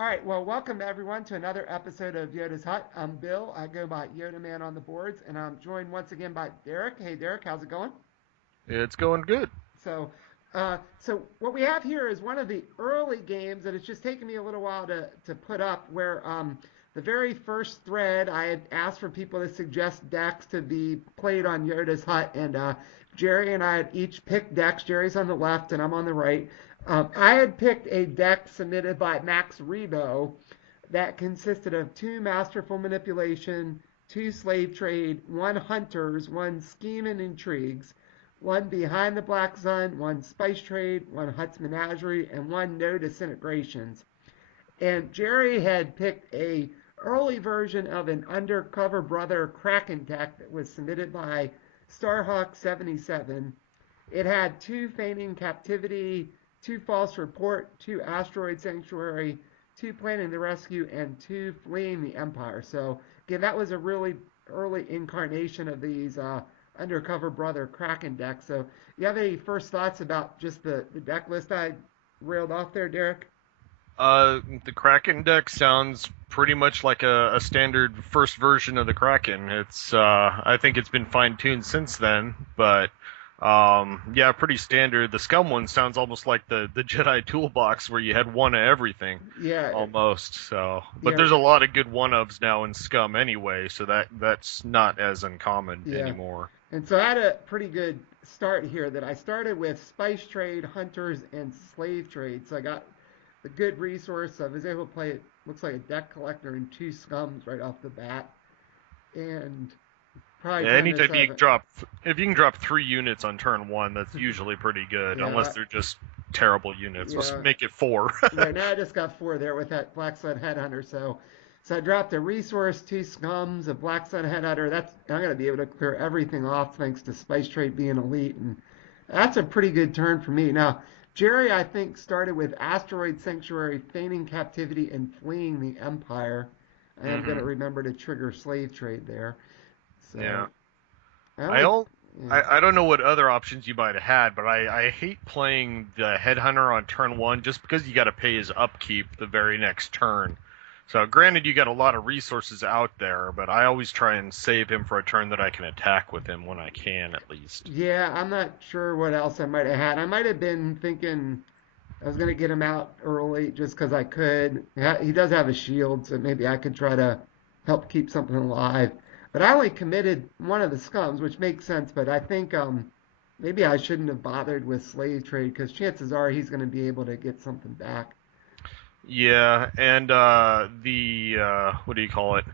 All right, well, welcome everyone to another episode of Yoda's Hut. I'm Bill. I go by Yodaman on the boards, and I'm joined once again by Derek. Hey, Derek, how's it going? It's going good. So, so what we have here is one of the early games that it's just taken me a little while to put up. Where the very first thread, I had asked for people to suggest decks to be played on Yoda's Hut, and Jerry and I had each picked decks. Jerry's on the left, and I'm on the right. I had picked a deck submitted by Max Rebo that consisted of two Masterful Manipulation, two Slave Trade, one Hunters, one Scheme and Intrigues, one Behind the Black Sun, one Spice Trade, one Hut's Menagerie, and one No Disintegrations. And Jerry had picked a early version of an Undercover Brother Cracken deck that was submitted by Starhawk77. It had two Feigning Captivity, two False Report, two Asteroid Sanctuary, two Planning the Rescue, and two Fleeing the Empire. So again, that was a really early incarnation of these Undercover Brother Kraken decks. So you have any first thoughts about just the deck list I railed off there, Derek? The Kraken deck sounds pretty much like a standard first version of the Kraken. I think it's been fine-tuned since then, but yeah, pretty standard. The Scum one sounds almost like the Jedi toolbox where you had one of everything, Yeah, almost. So, but yeah, there's a lot of good one-ofs now in Scum anyway, so that's not as uncommon yeah. anymore. And so I had a pretty good start here that I started with Spice Trade, Hunters, and Slave Trade. So I got the good resource. I was able to play it, looks like a deck collector and two Scums right off the bat. And probably Yeah, time this anytime you up. can drop, if you can drop 3 units on turn one, that's usually pretty good, unless Yeah, they're just terrible units. Let's yeah. make it four. Right now I just got four there with that Black Sun Headhunter. So I dropped a resource, two Scums, a Black Sun Headhunter. That's I'm gonna be able to clear everything off thanks to Spice Trade being elite, and that's a pretty good turn for me. Now Jerry, I think, started with Asteroid Sanctuary, Feigning Captivity, and Fleeing the Empire. I am going to hmm remember to trigger Slave Trade there. Yeah. So I I only, don't, yeah, I don't know what other options you might have had, but I hate playing the Headhunter on turn one just because you got to pay his upkeep the very next turn. So granted, you got a lot of resources out there, but I always try and save him for a turn that I can attack with him when I can, at least. yeah, I'm not sure what else I might have had. I might have been thinking I was going to get him out early just because I could. He does have a shield, so maybe I could try to help keep something alive. But I only committed one of the Scums, which makes sense. But I think maybe I shouldn't have bothered with Slave Trade because chances are he's going to be able to get something back. Yeah, and the what do you call it?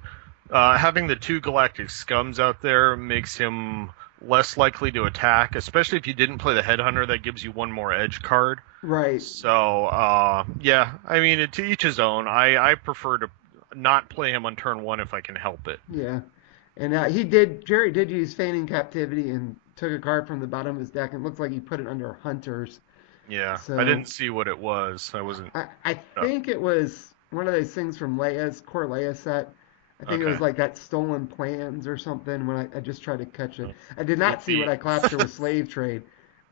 Having the two galactic scums out there makes him less likely to attack, especially if you didn't play the headhunter. That gives you one more edge card. Right. So yeah, I mean, to each his own. I prefer to not play him on turn one if I can help it. Yeah. And Jerry did use Feigning Captivity and took a card from the bottom of his deck, and it looks like he put it under Hunters. Yeah, I So didn't see what it was. I wasn't. I Uh, think it was one of those things from Leia's core Leia set. I think it was okay, like that Stolen Plans or something when I just tried to catch it. I did could not see what be. I captured with Slave Trade.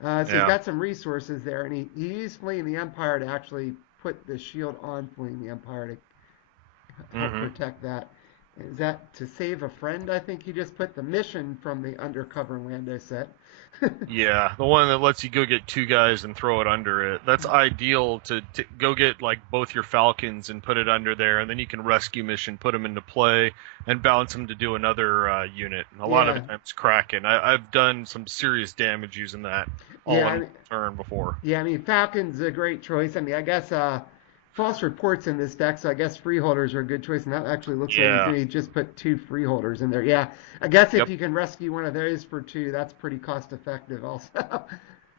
So he's Yeah. got some resources there, and he used Fleeing the Empire to actually put the shield on Fleeing the Empire to help hmm protect that. Is that to save a friend? I think he just put the mission from the Undercover Lando set. Yeah, the one that lets you go get two guys and throw it under it. That's ideal to go get like both your Falcons and put it under there, and then you can rescue mission, put them into play, and balance them to do another unit. A lot of Yeah, times Kraken. I've done some serious damage using that all yeah. in one turn before. Yeah, I mean, Falcon's a great choice. I mean, I guess false reports in this deck, so I guess freeholders are a good choice. And that actually looks like he's Yeah. doing. He just put two freeholders in there. Yeah, I guess if Yep. you can rescue one of those for two, that's pretty cost effective. Also,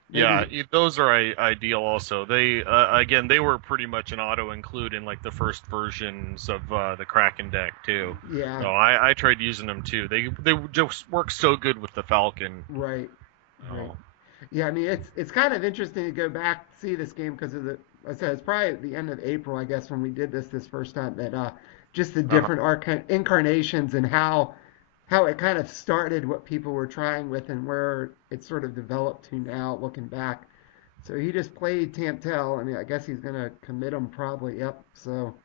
Yeah, maybe. those are ideal also. They again, they were pretty much an auto include in like the first versions of the Kraken deck too. Yeah, So I tried using them too. They just work so good with the Falcon. right, right. Oh, Yeah, I mean, it's kind of interesting to go back see this game because of the. Like I said it's probably at the end of April, I guess, when we did this first time. That just the uh-huh. different incarnations and how it kind of started, what people were trying with, and where it sort of developed to now, looking back. So he just played Tamptel. I mean, I guess he's gonna commit him probably. Yep. So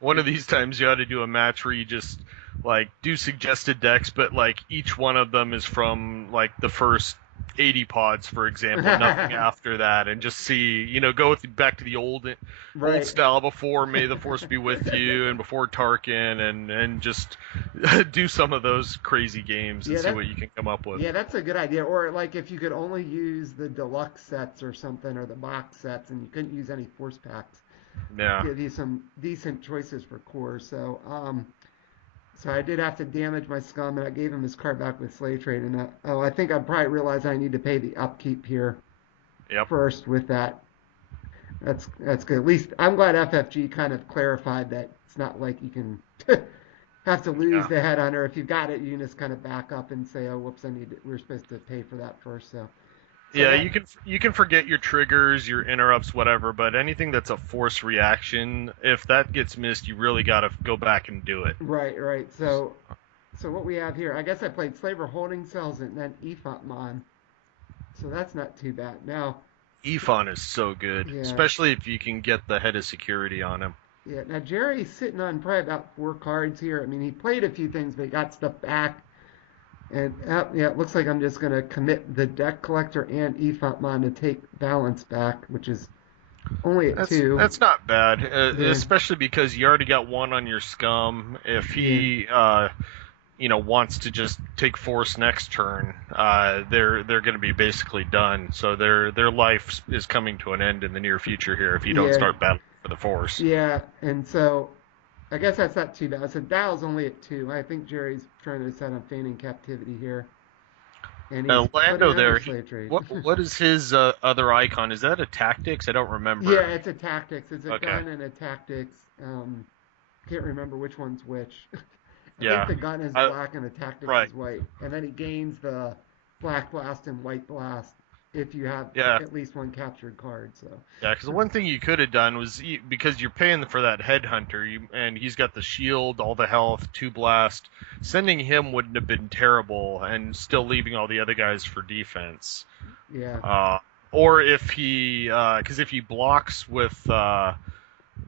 One of these times you ought to do a match where you just like do suggested decks, but like each one of them is from like the first 80 pods, for example, nothing after that, and just see, go back to the old Right. style before May the Force be with you and before Tarkin, and just do some of those crazy games and Yeah, see what you can come up with. yeah, that's a good idea. Or like if you could only use the deluxe sets or something, or the box sets, and you couldn't use any force packs, Yeah. give you some decent choices for core. So I did have to damage my scum, and I gave him his card back with slave trade. And I think I probably realized I need to pay the upkeep here Yep. first with that. That's good. At least I'm glad FFG kind of clarified that it's not like you can have to lose Yeah. the headhunter. If you've got it, you can just kind of back up and say, "Oh, whoops, we're supposed to pay for that first." So Yeah, that you can forget your triggers, your interrupts, whatever, but anything that's a force reaction, if that gets missed, you really got to go back and do it. right, right. So what we have here, I guess I played Slaver Holding Cells and then Ephotmon. So that's not too bad. Now, Efon is so good, yeah, especially if you can get the head of security on him. yeah. Now Jerry's sitting on probably about 4 cards here. I mean, he played a few things, but he got stuff back. And yeah, it looks like I'm just gonna commit the deck collector and Ephotmon to take balance back, which is only at That's two. that's not bad, Yeah, especially because you already got one on your scum. If yeah, he wants to just take force next turn, they're going to be basically done. So their life is coming to an end in the near future here if you don't yeah, start battling for the force. yeah. And so I guess that's not too bad. So Dow's only at two. I think Jerry's trying to set on feigning captivity here, and he's putting Lando it under there, slave trade. what is his other icon? Is that a tactics? I don't Yeah, remember. it's a tactics. It's a Okay. gun and a tactics. Can't remember which one's which. I think Yeah. the gun is I, black and the tactics right. is white. And then he gains the black blast and white blast if you have Yeah. at least one captured card. So Yeah, because the one thing you could have done was because you're paying for that headhunter, and he's got the shield, all the health, two blast. Sending him wouldn't have been terrible, and still leaving all the other guys for defense. yeah, Uh, or because if he blocks with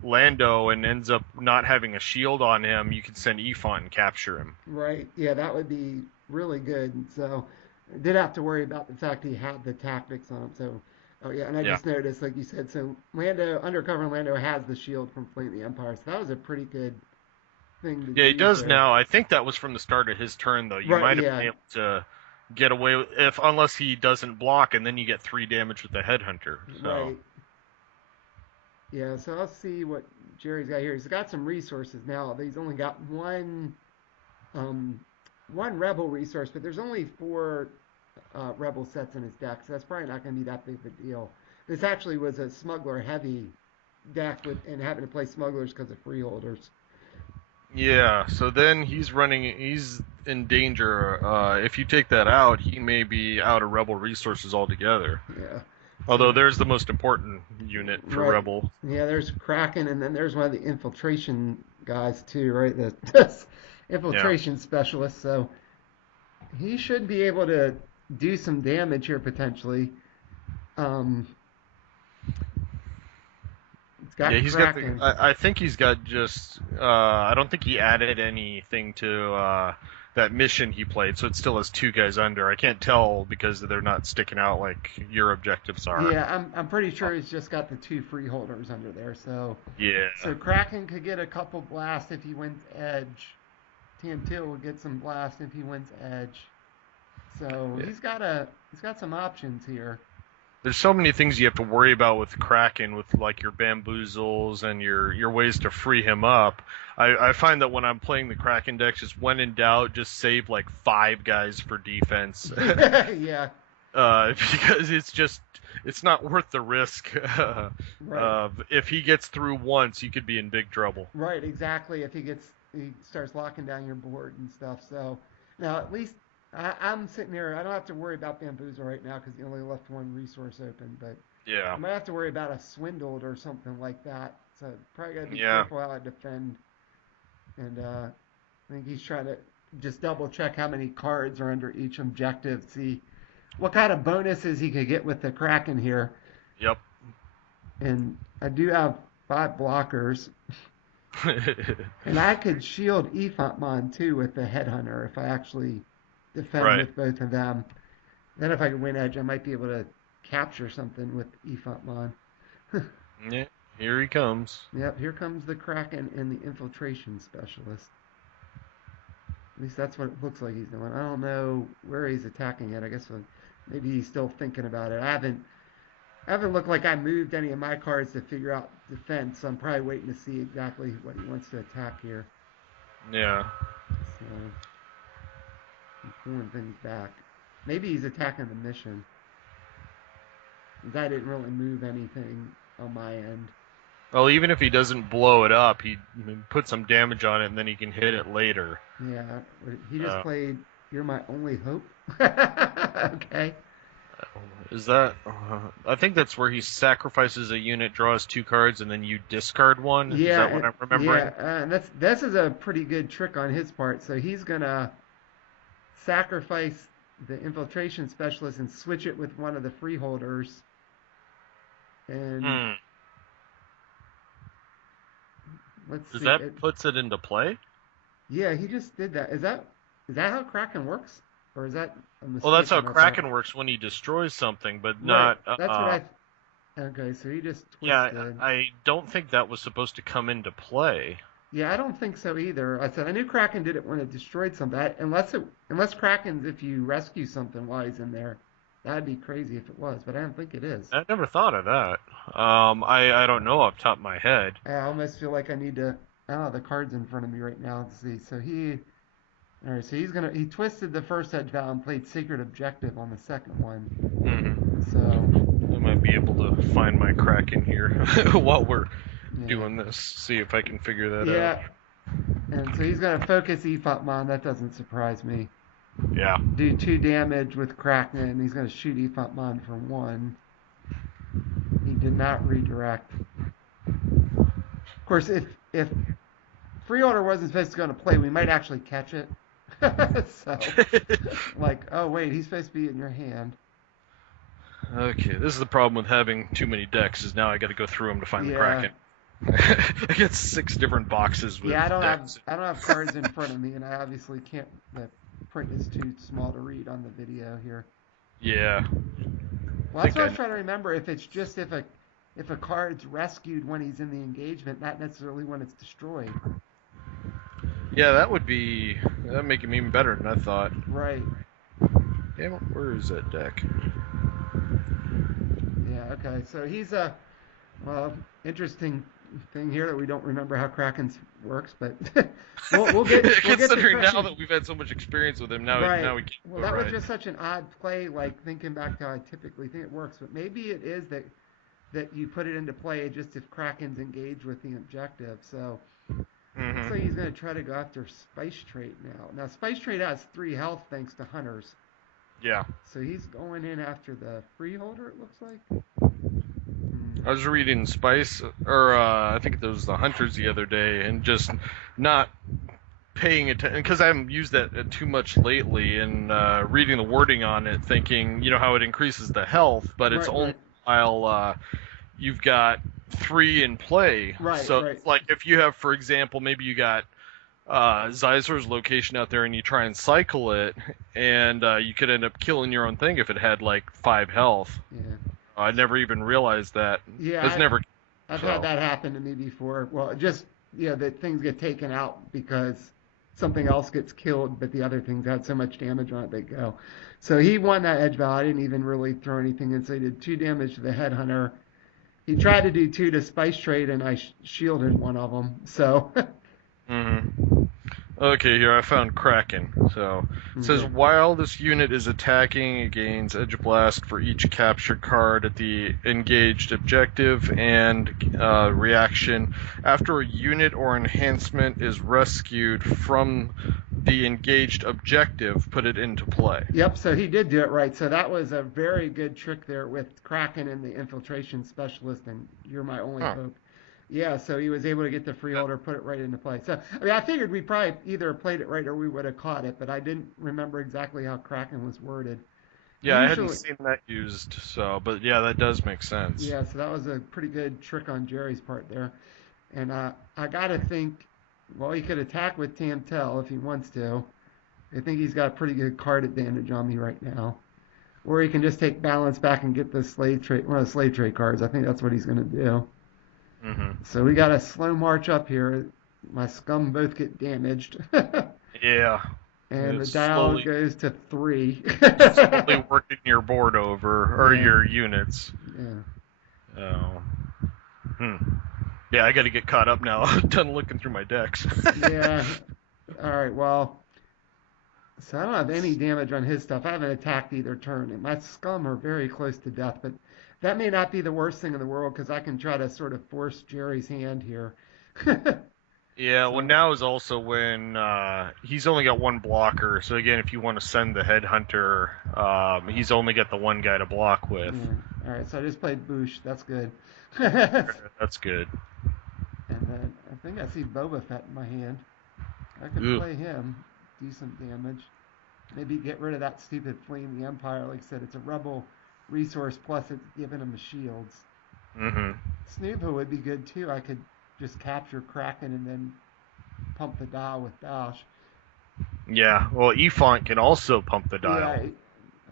Lando and ends up not having a shield on him, you can send Efont and capture him. right. Yeah, that would be really good. So I did have to worry about the fact he had the tactics on him. So oh yeah, and I Yeah. just noticed, like you said, so Lando, Undercover Lando has the shield from Fleeing the Empire. So that was a pretty good thing to Yeah, he use does there. now. I think that was from the start of his turn, though. You Right, might have been yeah, able to get away if unless he doesn't block, and then you get 3 damage with the headhunter. So right. Yeah, so I'll see what Jerry's got here. He's got some resources now. He's only got um, one rebel resource, but there's only four rebel sets in his deck, so that's probably not going to be that big of a deal. This actually was a smuggler heavy deck with and having to play smugglers because of freeholders. yeah, so then he's in danger. If you take that out, he may be out of rebel resources altogether. Yeah. Although So there's the most important unit for right. rebel. Yeah, there's Cracken, and then there's one of the infiltration guys too, right? The Yeah. infiltration specialist. So he should be able to do some damage here potentially. Um, it's Yeah, got he's got the. Kraken. I think he's got just. I don't think he added anything to that mission he played, so it still has 2 guys under. I can't tell because they're not sticking out like your objectives are. Yeah, I'm pretty sure he's just got the two freeholders under there. Yeah. So Kraken could get a couple blasts if he wins edge. Tantil will get some blast if he wins edge. So Yeah. he's got some options here. There's so many things you have to worry about with Kraken, with like your bamboozles and your ways to free him up. I find that when I'm playing the Kraken decks, just when in doubt, just save like 5 guys for defense, Yeah, because it's not worth the risk. right. If he gets through once, you could be in big trouble. Right, exactly. If he starts locking down your board and stuff. So now at least I'm sitting here. I don't have to worry about bamboozle right now because he only left one resource open. But I Yeah, might have to worry about a swindled or something like that. So probably gotta be yeah. careful how I defend. And I think he's trying to just double check how many cards are under each objective. See what kind of bonuses he could get with the Kraken here. Yep. And I do have 5 blockers. And I could shield Efontmon too with the Headhunter if I actually defend Right. with both of them. Then if I can win edge, I might be able to capture something with Efontmon. Yeah, here he comes. Yep, here comes the Kraken and the Infiltration Specialist. At least that's what it looks like he's doing. I don't know where he's attacking it. I guess maybe he's still thinking about it. I haven't looked like I moved any of my cards to figure out defense, so I'm probably waiting to see exactly what he wants to attack here. Yeah. So I'm pulling things back. Maybe he's attacking the mission. I didn't really move anything on my end. Well, even if he doesn't blow it up, he put some damage on it, and then he can hit it later. Yeah, he just Uh, played "You're My Only Hope." Okay. is that? I think that's where he sacrifices a unit, draws two cards, and then you discard one. Is Yeah, that what I'm yeah, remembering? and this is a pretty good trick on his part. So he's gonna sacrifice the infiltration specialist and switch it with one of the freeholders. And Hmm. let's Does see. that puts it into play? Yeah, he just did that. Is that how Kraken works, or is that a Well, that's mistake how on our part? Kraken works when he destroys something, but Right. not. That's what I. Okay, so he just Yeah, twisted. I don't think that was supposed to come into play. Yeah, I don't think so either. I said I knew Kraken did it when it destroyed something. Unless Kraken's if you rescue something while he's in there, that'd be crazy if it was. But I don't think it is. I never thought of that. I don't know off the top of my head. I almost feel like I need to. I don't have the cards in front of me right now. Let's see. All right. So he twisted the first edge valve and played Sacred Objective on the second one. Hmm. So I might be able to find my Kraken here while we're yeah, doing this. See if I can figure that out. yeah. And so he's gonna focus Efopmon. That doesn't surprise me. Yeah. Do 2 damage with Cracken. He's gonna shoot Efopmon for 1. He did not redirect. Of course, if Freeholder wasn't supposed to go into play, we might actually catch it. So, like, oh wait, he's supposed to be in your hand. Okay, this is the problem with having too many decks. Is now I got to go through them to find the Yeah, Kraken. I get 6 different boxes with yeah. I don't have decks. I don't have cards in front of me, and I obviously can't. The print is too small to read on the video here. Yeah, I Well, that's think what I I was trying to remember. If it's just if a card's rescued when he's in the engagement, not necessarily when it's destroyed. Yeah, that'd make him even better than I thought. Right. Damn it, where is that deck? Yeah. Okay. So he's a well, interesting thing here that we don't remember how Kraken's works, but we'll get to Considering now Kraken. that we've had so much experience with him, Right. now we can Well, do it that was right. just such an odd play. Like thinking back to how I typically think it works, but maybe it is that you put it into play just if Kraken's engaged with the objective. So looks like Hmm. he's going to try to go after Spice Trait now. Now Spice Trait has 3 health thanks to Hunters, Yeah, so he's going in after the Freeholder. It looks like. Hmm. I was reading Spice, or I think it was the Hunters the other day, and just not paying attention because I haven't used that too much lately, and reading the wording on it, thinking how it increases the health, but it's Right. only Right. while you've got 3 in play. Right. So Right. it's like if you have, for example, maybe you got Zizer's location out there and you try and cycle it, and you could end up killing your own thing if it had like 5 health. Yeah. I never even realized that. It's Yeah. never I've had so. that happen to me before. Well, just that things get taken out because something else gets killed, but the other things had so much damage on it they go. So he won that edge battle. I didn't even really throw anything in, so he did 2 damage to the headhunter. He tried to do 2 to Spice Trade, and I shielded one of them. So Hmm. Okay, here I found Cracken. So it says okay. while this unit is attacking, it gains Edge Blast for each captured card at the engaged objective and reaction. After a unit or enhancement is rescued from the engaged objective, put it into play. Yep. So he did do it right. So that was a very good trick there with Kraken and the infiltration specialist, and you're my only Huh. hope. Yeah, so he was able to get the freeholder, put it right into play. So, I mean, I figured we probably either played it right or we would have caught it, but I didn't remember exactly how Kraken was worded. Yeah, I hadn't Usually, seen that used, so but yeah, that does make sense. yeah, so that was a pretty good trick on Jerry's part there. And I gotta think, well, he could attack with Tamtel if he wants to. I think he's got a pretty good card advantage on me right now. Or he can just take balance back and get the slave trade, one of the slave trade cards. I think that's what he's gonna do. Hmm. So we got a slow march up here. My scum both get damaged. Yeah, And the it's dial slowly goes to 3. slowly working your board over or Yeah, your units. yeah, Oh. Hmm. Yeah, I got to get caught up now. I'm done looking through my decks. yeah. All right, well, so I don't have any damage on his stuff. I haven't attacked either turn, and my scum are very close to death, but that may not be the worst thing in the world because I can try to sort of force Jerry's hand here. Yeah, well, So, now is also when he's only got one blocker. So again, if you want to send the headhunter, he's only got the one guy to block with. yeah. All right, so I just played Boosh. That's good. That's good. And then I think I see Boba Fett in my hand. I could Ooh. play him, do some damage. Maybe get rid of that stupid fleeing the Empire. Like I said, it's a rebel resource, plus it's giving him shields. Hmm. Snoopy would be good too. I could just capture Kraken and then pump the dial with Dash. Yeah. Well, Efont can also pump the dial.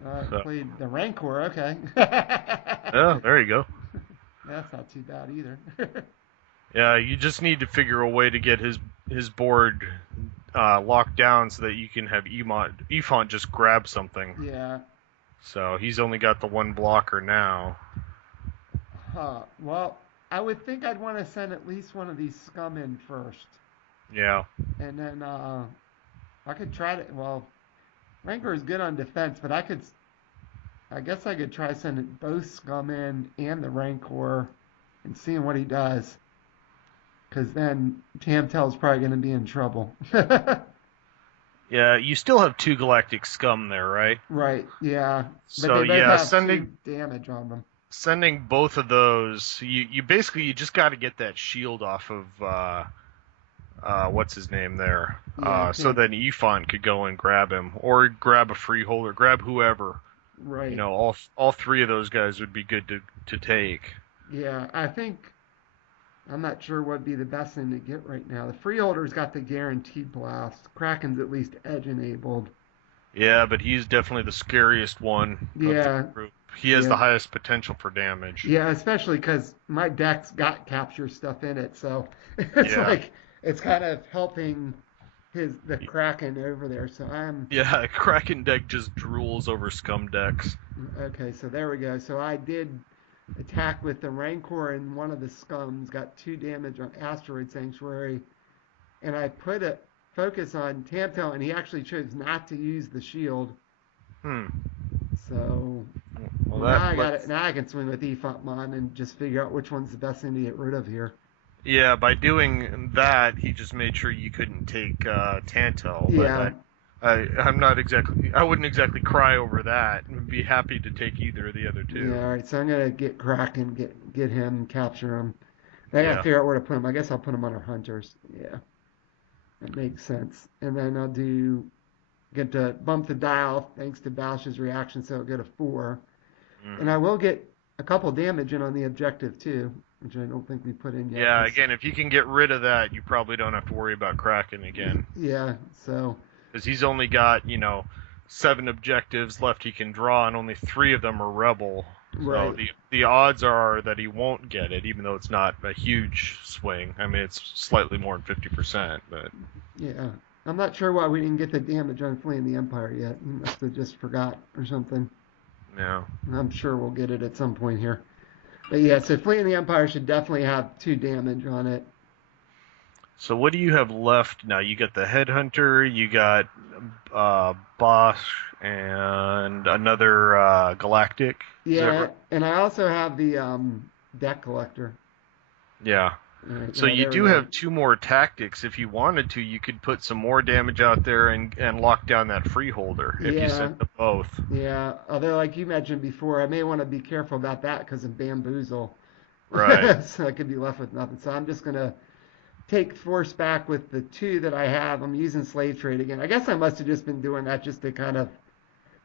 Yeah, I So, played the Rancor. Okay. yeah, there you go. That's not too bad either. Yeah, you just need to figure a way to get his board locked down so that you can have Efont just grab something. Yeah. So he's only got the one blocker now. Huh. Well, I would think I'd want to send at least one of these scum in first. Yeah. And then I could try to. Well, Rancor is good on defense, but I guess I could try sending both scum in and the Rancor and seeing what he does. Because then Tamtel's probably going to be in trouble. Yeah, you still have two Galactic Scum there, right? Right, yeah. But So they both yeah, have 2 sending damage on them. sending both of those, you basically you just got to get that shield off of what's his name there, Yeah, so Tam. that Efont could go and grab him or grab a freeholder, grab whoever. You Right. know, all three of those guys would be good to take. Yeah, I think I'm not sure what'd be the best thing to get right now. The freeholder's got the guaranteed blast. Kraken's at least edge enabled. Yeah, but he's definitely the scariest one of the Yeah, group. He has yeah, the highest potential for damage. yeah. Especially because my deck's got capture stuff in it, so it's Yeah. like it's kind of helping the Kraken over there. So I'm Yeah, Kraken deck just drools over scum decks. okay. So there we go. So I did attack with the Rancor, and one of the scums got 2 damage on Asteroid Sanctuary, and I put a focus on Tamtel, and he actually chose not to use the shield. Hmm. So Well, well, now that I got it. lets. Now I can swing with Ephantmon and just figure out which one's the best thing to get rid of here. Yeah, by doing that, he just made sure you couldn't take Tantel. But Yeah, I'm not exactly. I wouldn't exactly cry over that. I'd be happy to take either of the other yeah. two. All right, so I'm gonna get Kraken, get him, capture him. I gotta Yeah. figure out where to put him. I guess I'll put him on our hunters. Yeah, that makes sense. And then I'll get to bump the dial thanks to Bausch's reaction, so it'll get a 4. And I Hmm. will get a couple damage in on the objective too, which I don't think we put in yet. Yeah. Cause Again, if you can get rid of that, you probably don't have to worry about Kraken again, yeah, so because he's only got 7 objectives left he can draw, and only 3 of them are rebel. So right, the odds are that he won't get it, even though it's not a huge swing. I mean, it's slightly more than 50%, but yeah. I'm not sure why we didn't get the damage on fleeing the Empire yet. He must have just forgot or something. yeah. I'm sure we'll get it at some point here. But yeah, so fleeing the Empire should definitely have 2 damage on it. So what do you have left now? You got the Headhunter, you got Bosch, and another Galactic. Is that Yeah, right? and I also have the deck collector. Yeah. All right, So yeah, you there we do go. have 2 more tactics. If you wanted to, you could put some more damage out there and lock down that Freeholder if you Yeah, sent them both. yeah. Although, like you mentioned before, I may want to be careful about that because of bamboozle. Right. So I could be left with nothing. So I'm just gonna take force back with the 2 that I have. I'm using slave trade again. I guess I must have just been doing that just to kind of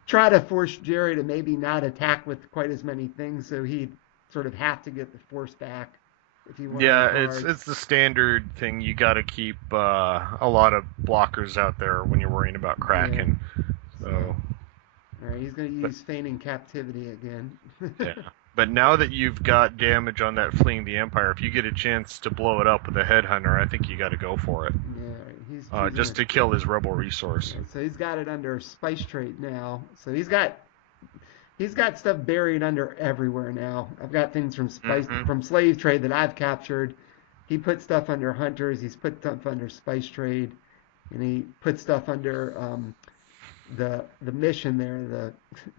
try to force Jerry to maybe not attack with quite as many things, so he'd sort of have to get the force back. if you want any Yeah, it's cards. the standard thing. You got to keep a lot of blockers out there when you're worrying about Yeah. Kraken. So, So, all right, he's going to but use feigning captivity again. yeah. But now that you've got damage on that fleeing the Empire, if you get a chance to blow it up with a headhunter, I think you got to go for it. Yeah, he's choosing Just a. to kill his rebel resource. Yeah, so he's got it under spice trade now. So he's got stuff buried under everywhere now. I've got things Hmm. from slave trade that I've captured. He put stuff under hunters. He's put stuff under spice trade, and he put stuff under the mission there, the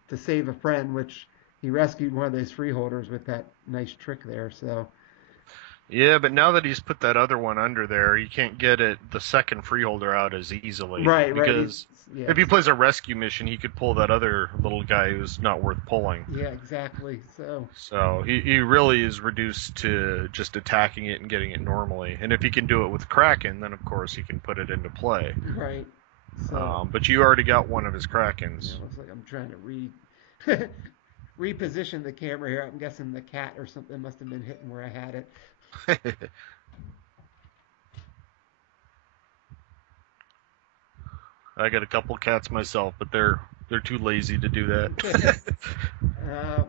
to save a friend, which he rescued one of those freeholders with that nice trick there. So Yeah, but now that he's put that other one under there, you can't get the second freeholder out as easily right, he's because yeah, if he plays a rescue mission, he could pull that other little guy who's not worth pulling. yeah, exactly. So So he really is reduced to just attacking it and getting it normally. And if he can do it with Kraken, then of course he can put it into play. right, so But you already got one of his yeah, Krakens. looks like I'm trying to reposition the camera here. I'm guessing the cat or something must have been hitting where I had it. I got a couple cats myself, but they're too lazy to do that.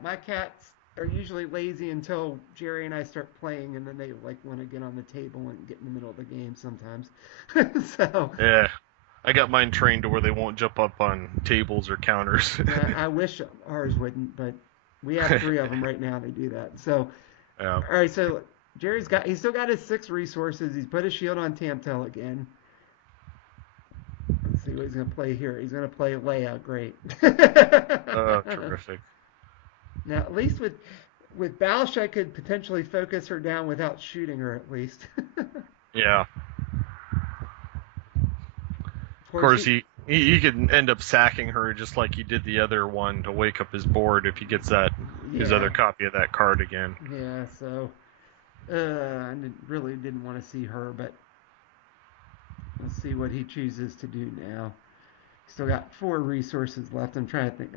My cats are usually lazy until Jerry and I start playing, and then they like want to get on the table and get in the middle of the game sometimes. So Yeah, I got mine trained to where they won't jump up on tables or counters. yeah, I wish ours wouldn't, but we have three of them right now. They do that. So Yeah. all right, so he's still got his 6 resources. He's put his shield on Tamtel again. Let's see what he's gonna play here. He's gonna play Leia. Great. Terrific. Now, at least with Balsh, I could potentially focus her down without shooting her. At least. Of Yeah. Of course, course, he could end up sacking her just like he did the other one to wake up his board if he gets that his yeah, other copy of that card again. yeah. So I really didn't want to see her, but let's see what he chooses to do now. Still got 4 resources left. I'm trying to think.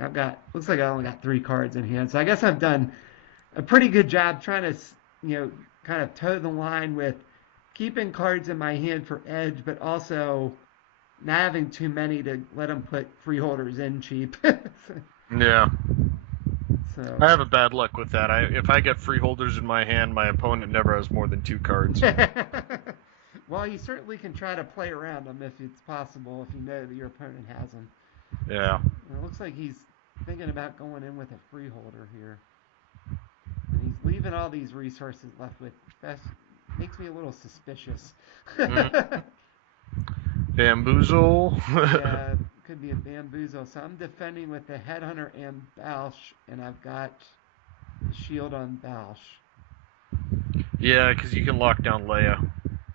Looks like I only got 3 cards in hand, so I guess I've done a pretty good job trying to, kind of toe the line with keeping cards in my hand for edge, but also not having too many to let them put freeholders in cheap. Yeah, So, I have a bad luck with that. If I get freeholders in my hand, my opponent never has more than 2 cards. well, you certainly can try to play around them if it's possible, if you know that your opponent has them. Yeah. It looks like he's thinking about going in with a freeholder here. And he's leaving all these resources left with. That makes me a little suspicious. Mm. Bamboozle. Yeah, could be a bamboozle. So I'm defending with the headhunter and Balsh, and I've got the shield on Balsh. Yeah, because you can lock down Leia.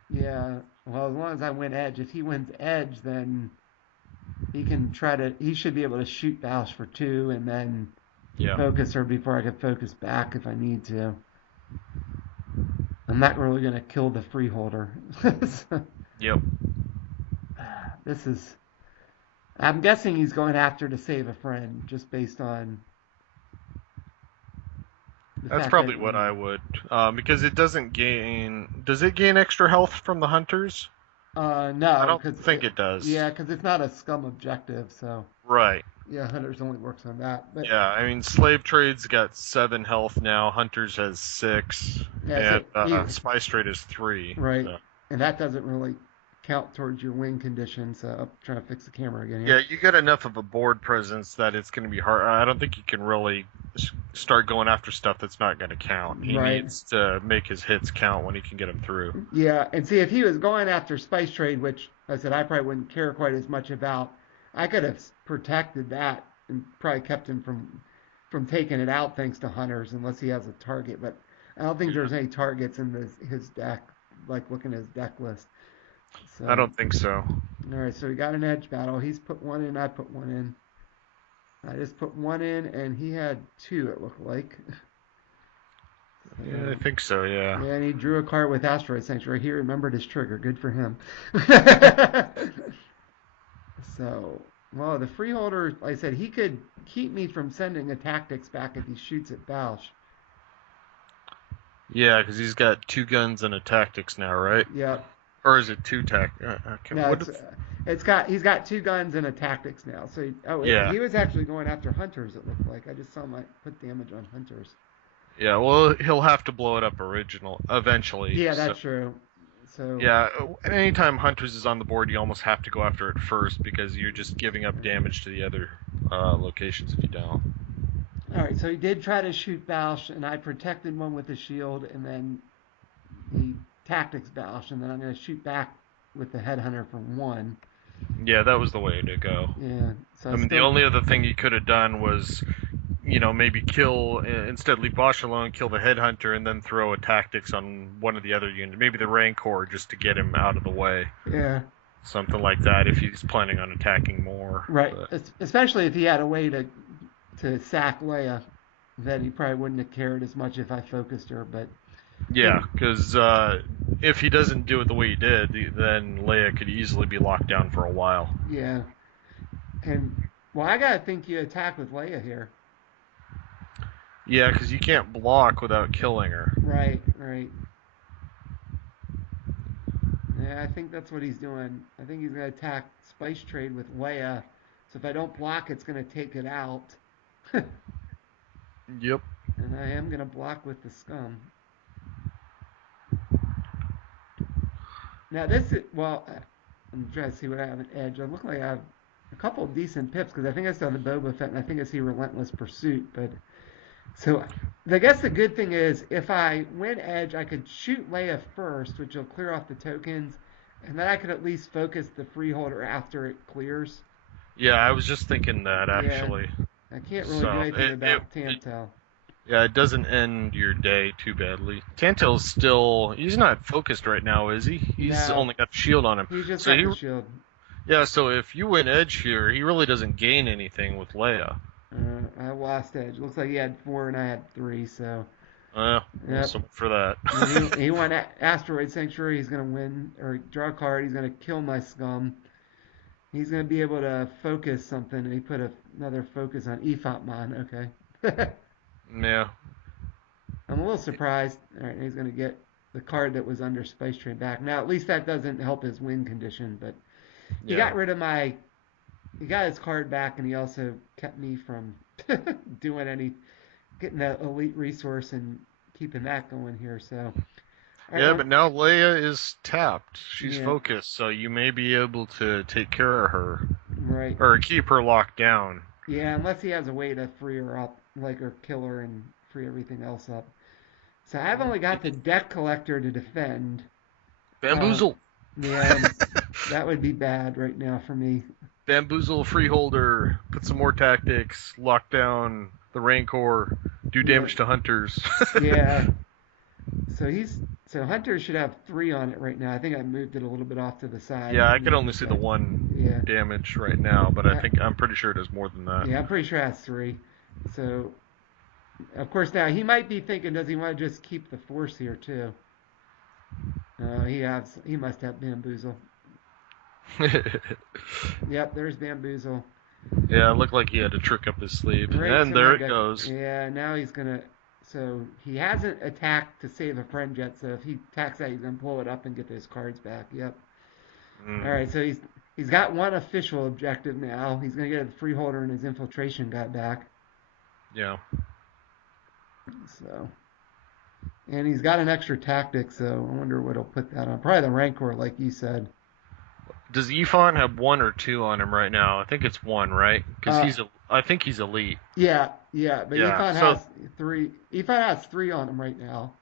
Yeah, well, as long as I win edge. If he wins edge, then he should be able to shoot Balsh for 2 and then Yeah. focus her before I can focus back if I need to. I'm not really going to kill the freeholder. So, Yep. this is. I'm guessing he's going after to save a friend, just based on the That's fact probably that. what I would, because it doesn't gain. Does it gain extra health from the hunters? I No, don't think it does. yeah, because it's not a scum objective. So Right. yeah, hunters only works on that. But Yeah. I mean, slave trade's got 7 health now. Hunters has 6, yeah, and so you, spice trade is 3. right, So. and that doesn't really count towards your win condition. So I'm trying to fix the camera again here. Yeah, you get enough of a board presence that it's going to be hard. I don't think you can really start going after stuff that's not going to count. He Right. needs to make his hits count when he can get them through. Yeah, and see if he was going after spice trade, which I said I probably wouldn't care quite as much about, I could have protected that and probably kept him from taking it out thanks to hunters, unless he has a target. But I don't think there's any targets in his deck, like looking at his deck list. So I don't think so. all right, so we got an edge battle. He's put 1 in, I put 1 in. I just put 1 in, and he had 2. It looked like. Yeah, I think so. Yeah. Yeah, and he drew a card with Asteroid Sanctuary. He remembered his trigger. Good for him. So, well, the freeholder, like I said, he could keep me from sending a tactics back if he shoots at Balsh. Yeah, because he's got two guns and a tactics now, right? Yep. Or is it two tac? Okay, No, what? he's got two guns and a tactics now. So Yeah, he was actually going after hunters. It looked like I just saw him put damage on hunters. yeah. Well, he'll have to blow it up original eventually. Yeah, So that's true. So yeah, anytime hunters is on the board, you almost have to go after it first because you're just giving up damage to the other locations if you don't. all right. So he did try to shoot Balsh, and I protected one with the shield, and then he tactics Balsh, and then I'm going to shoot back with the headhunter for one. Yeah, that was the way to go. Yeah. So I I mean, the still. only other thing you could have done was, maybe kill instead leave Bosch alone, kill the headhunter, and then throw a tactics on one of the other units, maybe the Rancor, just to get him out of the way. Yeah. Something like that if he's planning on attacking more. Right. But Especially if he had a way to sack Leia, then he probably wouldn't have cared as much if I focused her. But it, yeah, because if he doesn't do it the way he did, then Leia could easily be locked down for a while. yeah. And well, I gotta think you attack with Leia here. Yeah, because you can't block without killing her. Right. Right. Yeah, I think that's what he's doing. I think he's gonna attack Spice Trade with Leia. So if I don't block, it's gonna take it out. And Yep. I am gonna block with the Scum. Now this is well. I'm trying to see what I have an edge. I look like I have a couple of decent pips because I think I still have the Boba Fett and I think I see Relentless Pursuit. But so I guess the good thing is if I win edge, I could shoot Leia first, which will clear off the tokens, and then I could at least focus the freeholder after it clears. Yeah, I was just thinking that Yeah, actually. I can't really do So anything about Tantal. yeah, it doesn't end your day too badly. Tantal's still he's not focused right now, is he? He's No, only got the shield on him. he's just So got he the shield. yeah, so if you win edge here, he really doesn't gain anything with Leia. I lost edge. Looks like he had four and I had three. So Well, yep. so for that. He won Asteroid Sanctuary. He's going to win or draw a card. He's going to kill my Scum. He's going to be able to focus something. And he put another focus on Ephotmon. Okay. Yeah. I'm a little surprised. All right, he's going to get the card that was under Spice Trade back. Now, at least that doesn't help his win condition, but he Yeah. got rid of my. He got his card back, and he also kept me from doing getting that elite resource and keeping that going here. So, all Yeah, right, but now Leia is tapped. She's yeah, focused, so you may be able to take care of her right. or keep her locked down. Yeah, unless he has a way to free her up, like or kill her and free everything else up. So I've only got the deck collector to defend. Um, Bamboozle. yeah, that would be bad right now for me. Bamboozle freeholder. Put some more tactics. Lock down the Rancor. Do Yeah, damage to hunters. yeah. So Hunter should have three on it right now. I think I moved it a little bit off to the side. Yeah, I can only see the one Yeah, damage right now, but yeah, I'm pretty sure it does more than that. yeah. I'm pretty sure it has three. So of course now he might be thinking, does he want to just keep the force here too? He must have bamboozle. Yep, there's bamboozle. Yeah, it looked like he had a trick up his sleeve. Right And to there my it deck. goes. Yeah, now he's gonna. So he hasn't attacked to save a friend yet. So if he attacks that, he's gonna blow it up and get those cards back. Yep. All Mm, right. So he's got one official objective now. He's gonna get a freeholder and his infiltration got back. yeah. So and he's got an extra tactic. So I wonder what he'll put that on. Probably the Rancor, like you said. Does Ifan have one or two on him right now? I think it's one, right? Because Uh, I think he's elite. yeah, yeah. But Yeah. Ifan So has three. Ifan has three on him right now.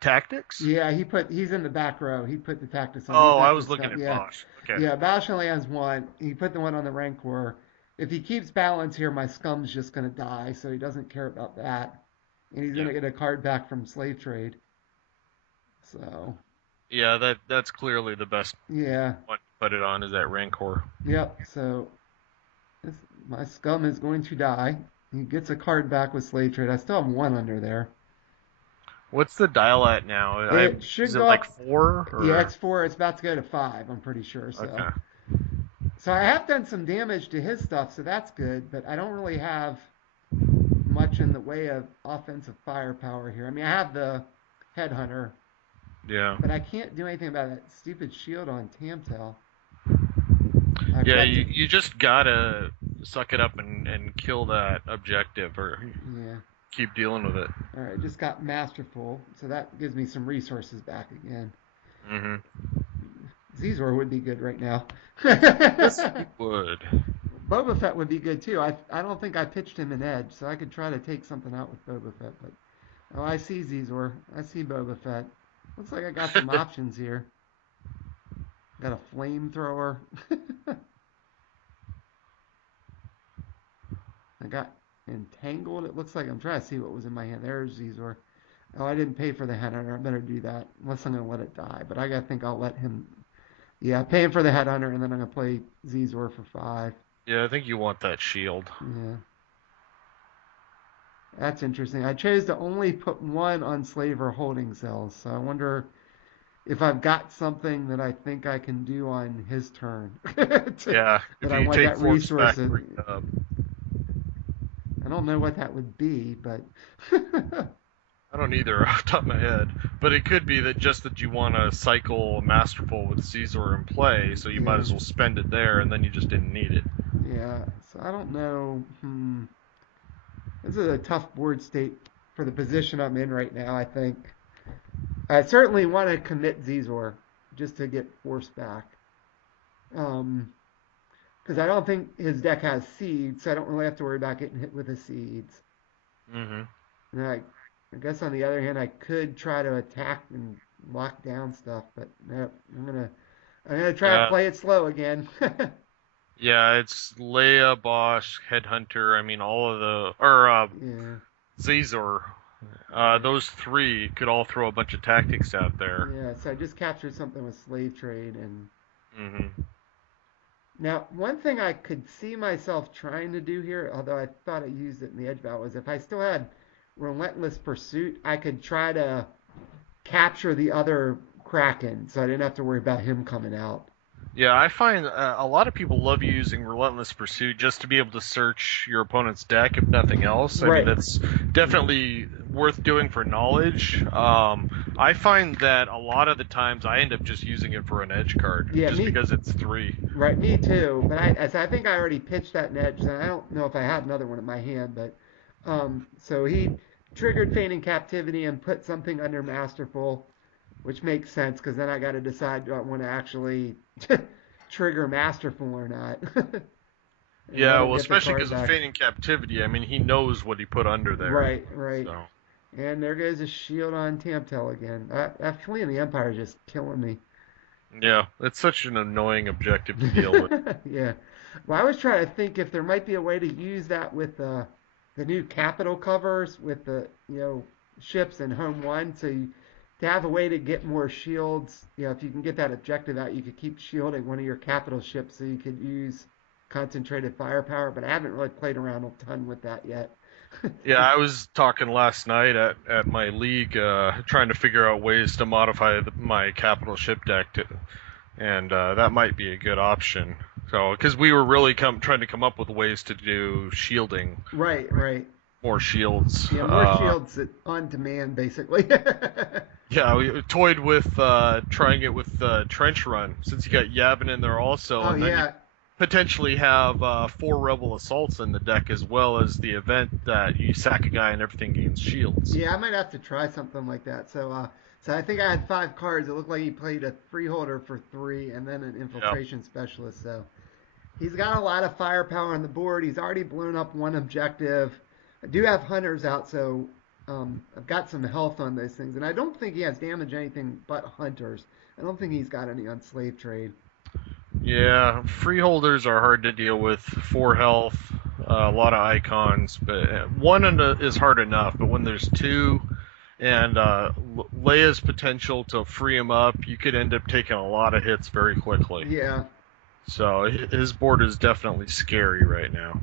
tactics? Yeah, he's in the back row. He put the tactics on. He's Oh, I got the was looking stuff. at Yeah. Bosch. Okay. Yeah, Bash only has one. He put the one on the Rancor. If he keeps balance here, my Scum's just going to die, so he doesn't care about that. And he's going Yeah. to get a card back from Slave Trade. So, Yeah, that's clearly the best yeah. one to put it on is that Rancor. Yep. So, this, my Scum is going to die. He gets a card back with Slave Trade. I still have one under there. What's the dial at now? It should Is it go like up. four Yeah, or it's four. It's about to go to five, I'm pretty sure. okay? So I have done some damage to his stuff, so that's good. But I don't really have much in the way of offensive firepower here. I mean, I have the headhunter, Yeah. but I can't do anything about that stupid shield on Tamtel. I've Yeah, got you, to, you just gotta suck it up and kill that objective or yeah. keep dealing with it. All right, just got masterful, so that gives me some resources back again. Hmm. Zizor would be good right now. Yes, you would. Boba Fett would be good too. I don't think I pitched him an edge, so I could try to take something out with Boba Fett. But oh, I see Zizor. I see Boba Fett. Looks like I got some options here. Got a flamethrower. I got entangled. It looks like I'm trying to see what was in my hand. There's Zizor. Oh, I didn't pay for the headhunter. I better do that unless I'm gonna let it die. But I think I'll let him. Yeah, paying for the headhunter, and then I'm gonna play Zizor for 5. Yeah, I think you want that shield. Yeah, that's interesting. I chose to only put one on slaver holding cells, so I wonder if I've got something that I think I can do on his turn Yeah, that if I you want take that force resource. back 3 up. I don't know what that would be, but I don't either off the top of my head, but it could be that just that you want to cycle Masterful with Caesar in play, so you might yeah, as well spend it there, and then you just didn't need it. yeah. So I don't know. This is a tough board state for the position I'm in right now. I think I certainly want to commit Zizor just to get force back. Um, because I don't think his deck has seeds, so I don't really have to worry about getting hit with the seeds. Hmm. And I guess on the other hand, I could try to attack and lock down stuff, but no, I'm gonna try to Yeah, play it slow again. yeah, it's Leia, Bosch, Headhunter. I mean, all of the or Yeah, Zazor. yeah, Those three could all throw a bunch of tactics out there. yeah. So I just captured something with slave trade, and Hmm. now one thing I could see myself trying to do here, although I thought I used it in the edge battle, was if I still had relentless pursuit, I could try to capture the other Kraken, so I didn't have to worry about him coming out. Yeah, I find a lot of people love using Relentless Pursuit just to be able to search your opponent's deck, if nothing else. I mean, Right. that's definitely worth doing for knowledge. I find that a lot of the times I end up just using it for an edge card, Yeah, just me. because it's 3. Right, me too. But I think I already pitched that edge, and I don't know if I had another one in my hand. But so he triggered feigning captivity and put something under masterful, which makes sense because then I got to decide do I want to actually trigger masterful or not, and let Yeah, him well, get the especially card because of back. feigning captivity. I mean, he knows what he put under there. Right, right. So, And there goes a shield on Tamtel again. That Flea and the Empire is just killing me. yeah, it's such an annoying objective to deal with. Yeah. Well, I was trying to think if there might be a way to use that with the new capital covers with the ships in home one, so to have a way to get more shields. If you can get that objective out, you could keep shielding one of your capital ships, so you could use concentrated firepower. But I haven't really played around a ton with that yet. Yeah, I was talking last night at my league, trying to figure out ways to modify my capital ship deck, and that might be a good option. So, because we were really trying to come up with ways to do shielding, Right, right. more shields. Yeah, more shields on demand, basically. Yeah, we toyed with trying it with trench run, since you got Yavin in there also, Oh and then you yeah, potentially have 4 rebel assaults in the deck as well as the event that you sack a guy and everything gains shields. yeah. I might have to try something like that. So I think I had 5 cards. It looked like he played a freeholder for 3, and then an Yeah. infiltration specialist. So he's got a lot of firepower on the board. He's already blown up one objective. I do have hunters out, so I've got some health on those things, and I don't think he has damage anything but hunters. I don't think he's got any on slave trade. Yeah, freeholders are hard to deal with. 4 health, a lot of icons, but one is hard enough. But when there's 2, and Leia's potential to free him up, you could end up taking a lot of hits very quickly. Yeah, So his board is definitely scary right now.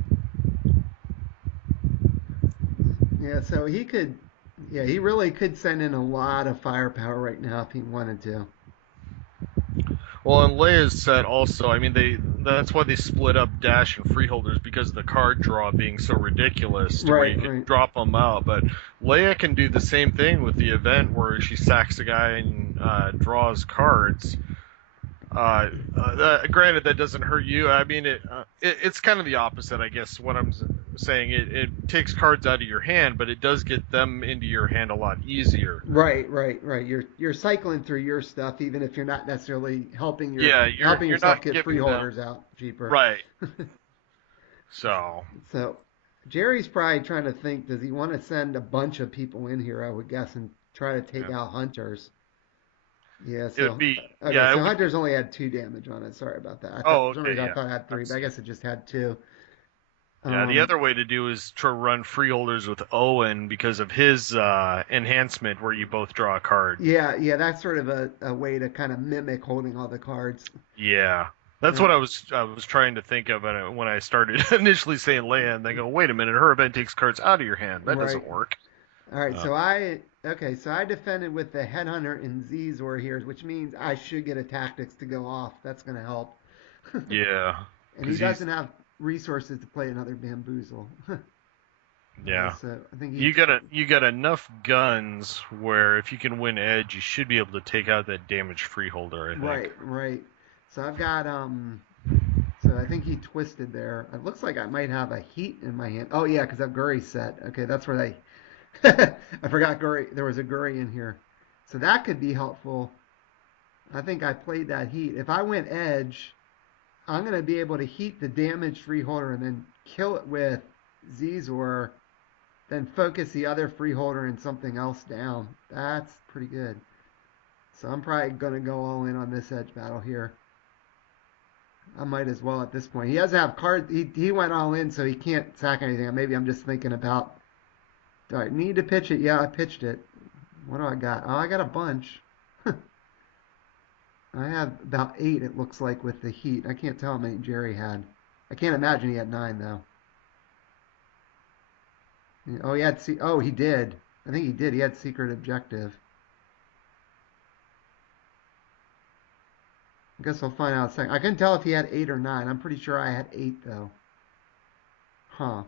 yeah. So he could, yeah, he really could send in a lot of firepower right now if he wanted to. Well, and Leia's set also. I mean, that's why they split up dash and freeholders, because of the card draw being so ridiculous to where you Right, can right. drop them out. But Leia can do the same thing with the event where she sacks a guy and draws cards. Granted, that doesn't hurt you. I mean, it's kind of the opposite, I guess. What I'm saying, it takes cards out of your hand, but it does get them into your hand a lot easier. Right, right, right. You're cycling through your stuff even if you're not necessarily Yeah, helping you're yourself not get giving them freeholders out cheaper. right. So So Jerry's probably trying to think, does he want to send a bunch of people in here, I would guess, and try to take yeah, out hunters? Yeah, it would so be okay, yeah, it so would. Hunters only had 2 damage on it. Sorry about that. I thought Oh, for some okay, reason I yeah. thought it had three, but That's I guess it just had two. yeah. The Um, other way to do is to run freeholders with Owen because of his enhancement, where you both draw a card. yeah, yeah, that's sort of a way to kind of mimic holding all the cards. Yeah, that's Yeah, what I was trying to think of when I started initially saying Leia, and they go, wait a minute, her event takes cards out of your hand. That right. doesn't work. All right, Uh, so I defended with the Headhunter and Zor here, which means I should get a tactics to go off. That's going to help. yeah, And he because he's doesn't have resources to play another Bamboozle. yeah. So I think You got enough guns where if you can win edge, you should be able to take out that damaged freeholder. I think. right, right. So I've got so I think he twisted there. It looks like I might have a heat in my hand. Oh yeah, because I've Guri set. Okay, that's where they. I forgot Guri. There was a Guri in here, so that could be helpful. I think I played that heat. If I went edge, I'm gonna be able to heat the damaged freeholder and then kill it with Zor, then focus the other freeholder and something else down. That's pretty good. So I'm probably gonna go all in on this edge battle here. I might as well at this point. He doesn't have cards. He went all in, so he can't sack anything. Maybe I'm just thinking about. Do I need to pitch it? Yeah, I pitched it. What do I got? Oh, I got a bunch. I have about 8. It looks like with the heat. I can't tell how many Jerry had. I can't imagine he had 9 though. Oh, he had. Oh, he did. I think he did. He had secret objective. I guess I'll find out in a second. I couldn't tell if he had 8 or 9. I'm pretty sure I had 8 though. Huh.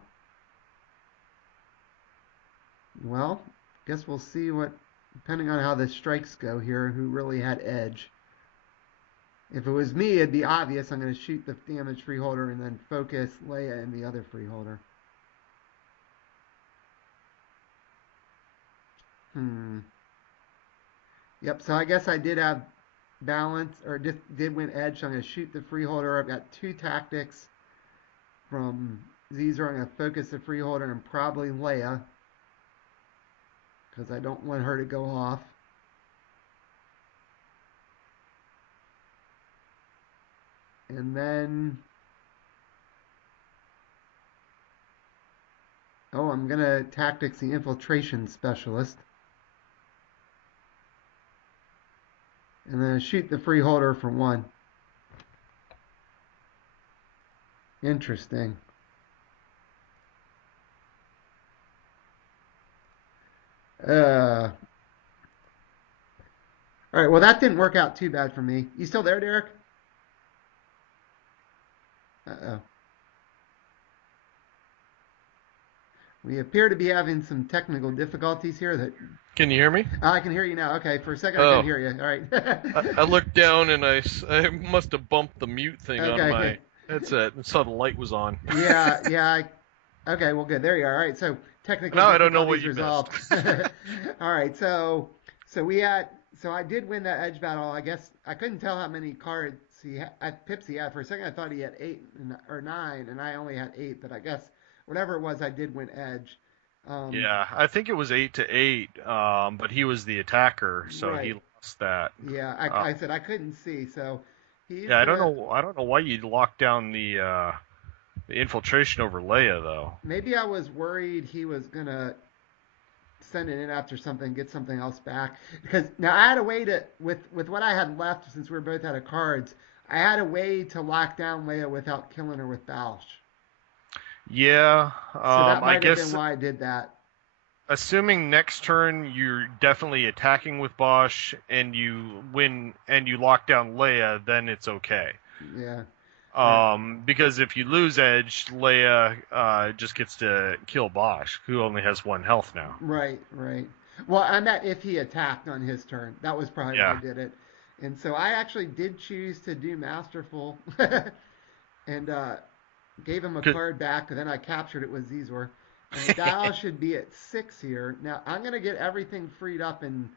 Well, guess we'll see what, depending on how the strikes go here, who really had edge. If it was me, it'd be obvious. I'm going to shoot the damaged freeholder and then focus Leia and the other freeholder. Hmm. Yep, so I guess I did have balance, or did win edge, so I'm going to shoot the freeholder. I've got 2 tactics from Zor. I'm going to focus the freeholder and probably Leia, because I don't want her to go off. And then, oh, I'm going to tactics the infiltration specialist. And then shoot the freeholder for 1. Interesting. All right, well, that didn't work out too bad for me. You still there, Derek? Uh-oh. We appear to be having some technical difficulties here. That Can you hear me? I can hear you now. Okay, for a second I couldn't Oh, hear you. All right. I looked down and I must have bumped the mute thing on Okay, my okay. headset and saw the light was on. Yeah, yeah. Okay, well, good. There you are. All right, so technical Now I don't know what difficulties you resolved. missed. All right, so I did win that edge battle. I guess I couldn't tell how many cards pips he had. For a second, I thought he had 8 or 9, and I only had 8. But I guess whatever it was, I did win edge. Yeah, I think it was 8-8, but he was the attacker, so he Right. lost that. Yeah, Uh, I said I couldn't see, so he's yeah, I don't gonna. know. I don't know why you'd lock down the infiltration over Leia though. Maybe I was worried he was gonna send it in after something, get something else back. Because now I had a way to, with what I had left, since we were both out of cards, I had a way to lock down Leia without killing her with Balsh. Yeah, So that I might have been guess why I did that. assuming next turn you're definitely attacking with Bosch and you win and you lock down Leia, then it's okay. Yeah. Right. Because if you lose Edge, Leia just gets to kill Bosch, who only has 1 health now. Right, right. Well, and that if he attacked on his turn, that was probably why I Yeah. did it. And so I actually did choose to do Masterful and gave him a 'Cause- card back, and then I captured it with Zizor. And the dial should be at 6 here. Now I'm going to get everything freed up, and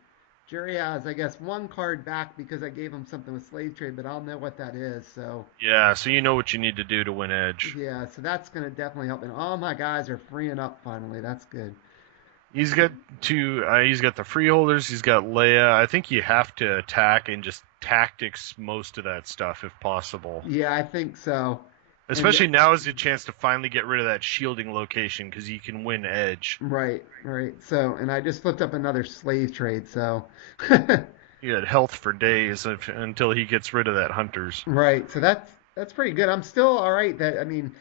Jerry has, I guess, 1 card back because I gave him something with Slave Trade, but I'll know what that is. So, yeah, so you know what you need to do to win Edge. yeah, so that's going to definitely help. And all my guys are freeing up finally. That's good. He's got two. He's got the freeholders. He's got Leia. I think you have to attack and just tactics most of that stuff if possible. Yeah, I think so. And Especially now is the chance to finally get rid of that shielding location because you can win Edge. right, right. So, and I just flipped up another Slave Trade. So, He had health for days until he gets rid of that hunters. right. So that's pretty good. I'm still all right. That I mean,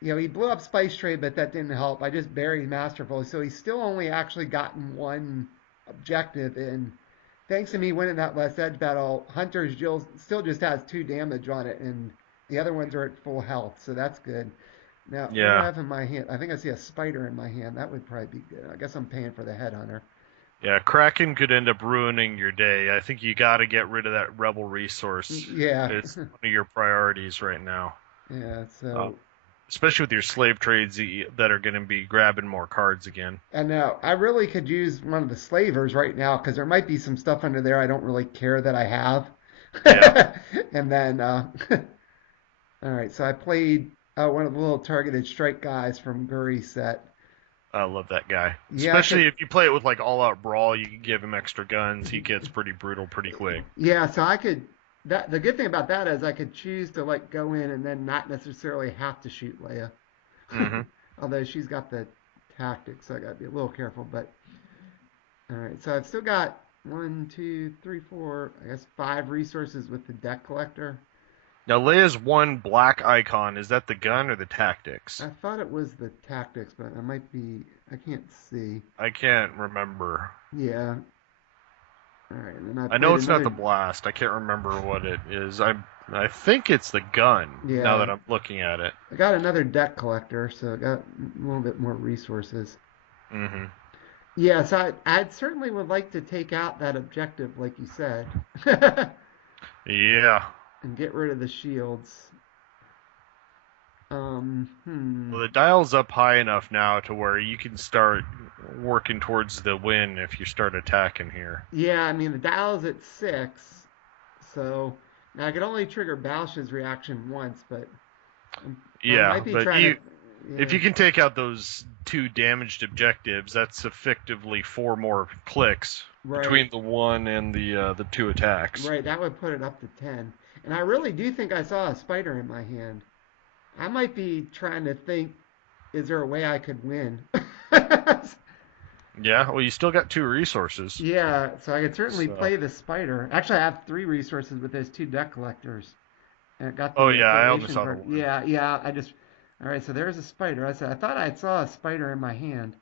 he blew up Spice Trade, but that didn't help. I just buried Masterful, so he's still only actually gotten 1 objective. And thanks to me winning that last Edge battle, Hunter's Jill still just has 2 damage on it, and the other ones are at full health, so that's good. Now, what do I Yeah. have in my hand? I think I see a spider in my hand. That would probably be good. I guess I'm paying for the headhunter. Yeah, Cracken could end up ruining your day. I think you got to get rid of that rebel resource. Yeah, It's one of your priorities right now. yeah. Uh, So, especially with your slave trades that are going to be grabbing more cards again. and now I really could use one of the slavers right now because there might be some stuff under there I don't really care that I have. Yeah. And then, all right. So I played one of the little targeted strike guys from Guri's set. I love that guy. Yeah, Especially if you play it with like all out brawl, you can give him extra guns. He gets pretty brutal pretty quick. yeah. So I could. That the good thing about that is I could choose to like go in and then not necessarily have to shoot Leia. Hmm. Although she's got the tactics, so I got to be a little careful. But all right, so I've still got 1, 2, 3, 4, I guess 5 resources with the deck collector. Now Leia's one black icon. Is that the gun or the tactics? I thought it was the tactics, but I might be. I can't see. I can't remember. Yeah. All right, and then I I know played it's not another. the blast. I can't remember what it is. I think it's the gun. Yeah. Now that I'm looking at it. I got another deck collector, so I got a little bit more resources. Hmm. Yeah, so I certainly would like to take out that objective, like you said, Yeah. and get rid of the shields. Well, the dial's up high enough now to where you can start working towards the win if you start attacking here. Yeah, I mean the dial's at 6, so now I could only trigger Bausch's reaction once, but I Yeah, might be but trying to. if Yeah, you can take out those 2 damaged objectives, that's effectively 4 more clicks right, between the 1 and the 2 attacks. right, that would put it up to 10. And I really do think I saw a spider in my hand. I might be trying to think, is there a way I could win? Yeah, well, you still got 2 resources. Yeah, so I could certainly So- play the spider. Actually, I have 3 resources with those 2 deck collectors. And I got the Oh, yeah, I only affiliation saw the card. one. Yeah, yeah, I just. All right, so there's a spider. I thought I saw a spider in my hand.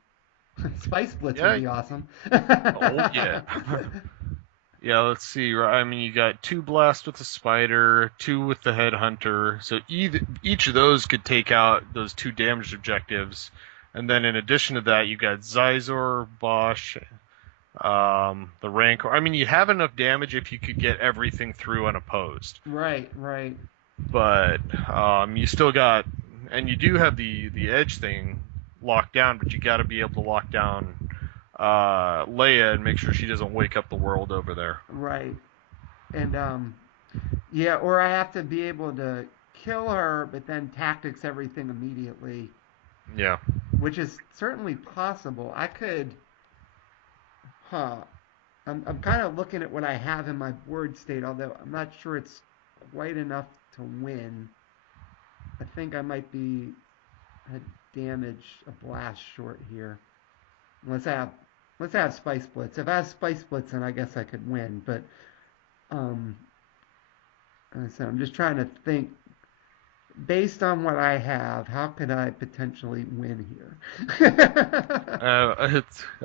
Spice Blitz Yeah. would be awesome. Oh, yeah. Yeah, let's see. I mean, you got 2 blasts with the spider, 2 with the headhunter. So each of those could take out those 2 damaged objectives. And then in addition to that, you got Zizor, Bosch, the Rancor. I mean, you have enough damage if you could get everything through unopposed. Right, right. But you still got, and you do have the edge thing locked down, but you got to be able to lock down Leia and make sure she doesn't wake up the world over there. Right. And yeah, or I have to be able to kill her, but then tactics everything immediately, Yeah. which is certainly possible. I could, I'm kind of looking at what I have in my board state, although I'm not sure it's quite enough to win. I think I might be a damage, a blast short here. Let's have Spice Blitz. If I have Spice Blitz, then I guess I could win. But so I'm just trying to think, based on what I have, how could I potentially win here?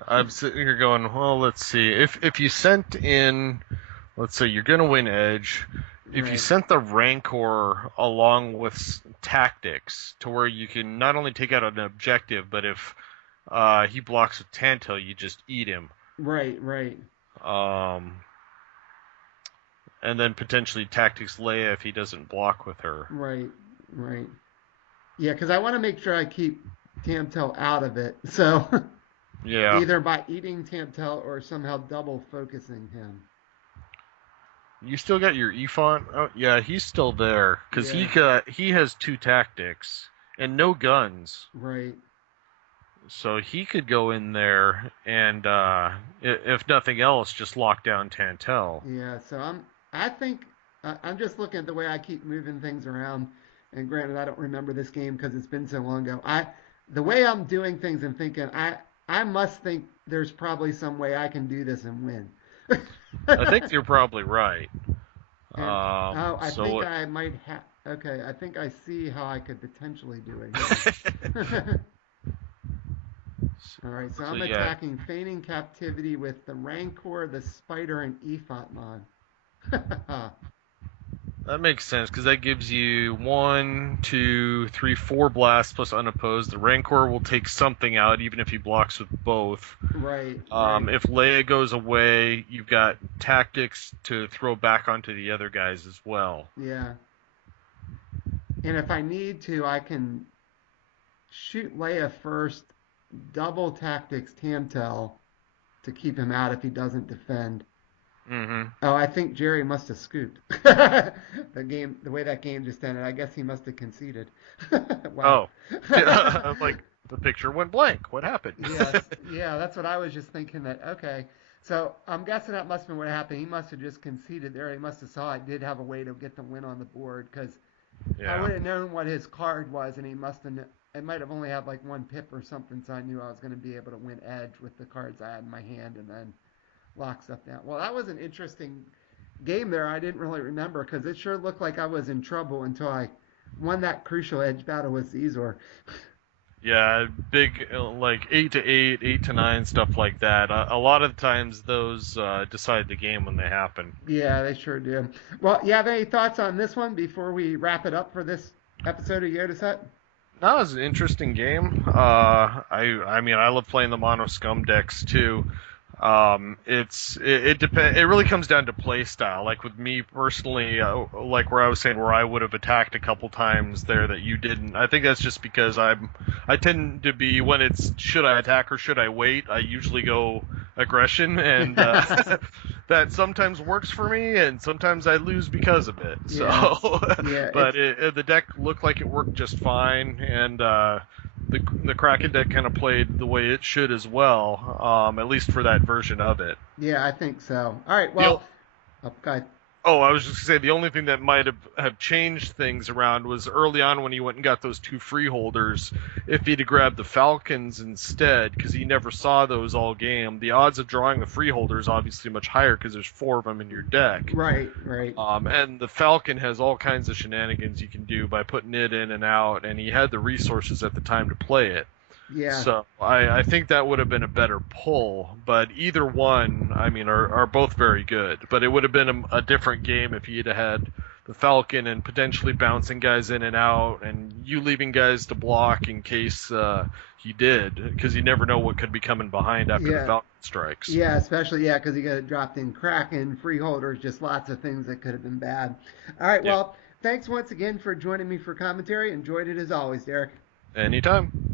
I'm sitting here going, well, let's see. If you sent in, let's say you're gonna win Edge, if you Right. sent the Rancor along with tactics to where you can not only take out an objective, but if he blocks with Tanto, you just eat him. Right. Right. Um, and then potentially tactics Leia if he doesn't block with her. Right. Right. Yeah, because I want to make sure I keep Tamtel out of it. So Yeah. either by eating Tamtel or somehow double focusing him. You still got your Efont? Oh, yeah, he's still there because Yeah. he has two tactics and no guns, Right. so he could go in there and if nothing else, just lock down Tantel. Yeah. So I think I'm just looking at the way I keep moving things around. And granted, I don't remember this game because it's been so long ago. The way I'm doing things and thinking, I must think there's probably some way I can do this and win. I think you're probably right. And oh, I think So I might have. Okay, I think I see how I could potentially do it here. All right, so so I'm yeah, attacking feigning captivity with the Rancor, the Spider, and Ephotmon. that makes sense because that gives you one, two, three, four blasts plus unopposed. The Rancor will take something out even if he blocks with both. Right, right. If Leia goes away, you've got tactics to throw back onto the other guys as well. Yeah. And if I need to, I can shoot Leia first, double tactics Tamtel to keep him out if he doesn't defend. Mm-hmm. Oh, I think Jerry must have scooped. The way that game just ended, I guess he must have conceded. Wow. Oh, I'm like the picture went blank. What happened? Yes, yeah, that's what I was just thinking that, okay. So I'm guessing that must have been what happened. He must have just conceded there. He must have saw I did have a way to get the win on the board because I Yeah. would have known what his card was, and he must have. It might have only had like one pip or something, so I knew I was going to be able to win edge with the cards I had in my hand, and then lock stuff down. Well, that was an interesting game there. I didn't really remember because it sure looked like I was in trouble until I won that crucial edge battle with Zizor. Yeah, big like 8 to 8, 8 to 9, stuff like that. A lot of the times those decide the game when they happen. Yeah, they sure do. Well, you have any thoughts on this one before we wrap it up for this episode of Yoda Set? That was an interesting game. I mean, I love playing the mono scum decks too. It depends. It really comes down to play style. Like with me personally, like where I was saying, where I would have attacked a couple times there that you didn't. I think that's just because I tend to be when it's should I attack or should I wait. I usually go aggression, and that sometimes works for me, and sometimes I lose because of it. So, Yeah, yeah, but the deck looked like it worked just fine, and the Cracken deck kind of played the way it should as well, at least for that version of it. yeah, I think so. All right, The, well, okay. oh, I was just gonna say the only thing that might have changed things around was early on when he went and got those two freeholders. If he'd have grabbed the Falcons instead, because he never saw those all game, the odds of drawing the freeholders obviously much higher because there's four of them in your deck. Right, right. And the Falcon has all kinds of shenanigans you can do by putting it in and out, and he had the resources at the time to play it. Yeah, So I think that would have been a better pull, but either one, I mean, are both very good. But it would have been a different game if he'd had the Falcon and potentially bouncing guys in and out, and you leaving guys to block in case he did, because you never know what could be coming behind after the yeah, Falcon strikes. yeah, especially, yeah, because he got dropped in Kraken, freeholders, just lots of things that could have been bad. All right, Yeah. well, thanks once again for joining me for commentary. Enjoyed it as always, Derek. Anytime.